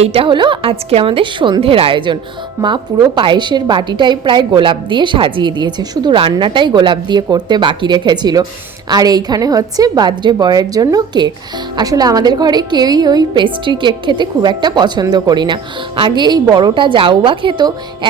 এইটা হলো আজকে আমাদের সন্ধ্যের আয়োজন। মা পুরো পায়েসের বাটিটাই প্রায় গোলাপ দিয়ে সাজিয়ে দিয়েছে, শুধু রান্নাটাই গোলাপ দিয়ে করতে বাকি রেখেছিল। আর এইখানে হচ্ছে বার্থডে বয়ের জন্য কেক। আসলে আমাদের ঘরে কেউই ওই পেস্ট্রি কেক খেতে খুব একটা পছন্দ করি না। আগে এই বড়টা যাও বা খেত,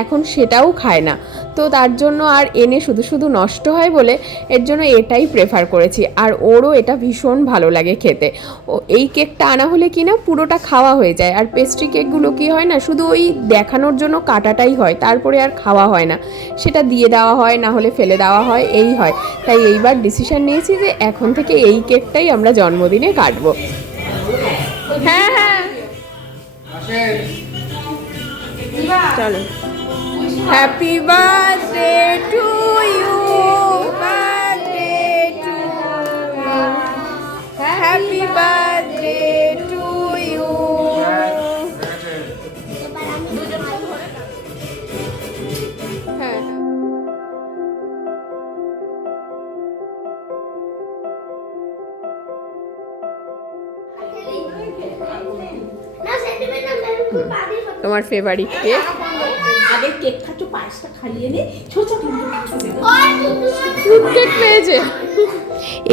এখন সেটাও খায় না। তো তার জন্য আর এনে শুধু শুধু নষ্ট হয় বলে এর জন্য এটাই প্রেফার করেছি। আর ওরও এটা ভীষণ ভালো লাগে খেতে। ও এই কেকটা আনা হলে কি না পুরোটা খাওয়া হয়ে যায়। আর পেস্ট্রি কেকগুলো কি হয় না, শুধু ওই দেখানোর জন্য কাটাটাই হয়, তারপরে আর খাওয়া হয় না। সেটা দিয়ে দেওয়া হয়, না হলে ফেলে দেওয়া হয়, এই হয়। তাই এইবার ডিসিশন নিয়েছি যে এখন থেকে এই কেকটাই আমরা জন্মদিনে কাটবো। হ্যাঁ হ্যাঁ চলো। Happy birthday to you, birthday to you, happy birthday to you. হ্যাঁ তোমার ফেভারিট কেক। আগে কেক খাচ্ছো, পায়েসটা খাইয়ে নে, ছোট কেক পেয়েছে।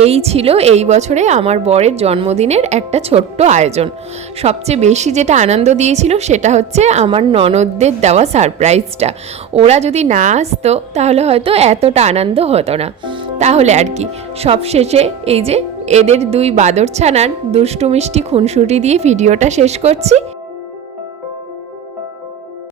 এই ছিল এই বছরে আমার বরের জন্মদিনের একটা ছোট্ট আয়োজন। সবচেয়ে বেশি যেটা আনন্দ দিয়েছিল সেটা হচ্ছে আমার ননদদের দেওয়া সারপ্রাইজটা। ওরা যদি না আসতো তাহলে হয়তো এতটা আনন্দ হতো না। তাহলে আর কি, সব শেষে এই যে এদের দুই বাদর ছানার দুষ্টু মিষ্টি খুনসুটি দিয়ে ভিডিওটা শেষ করছি।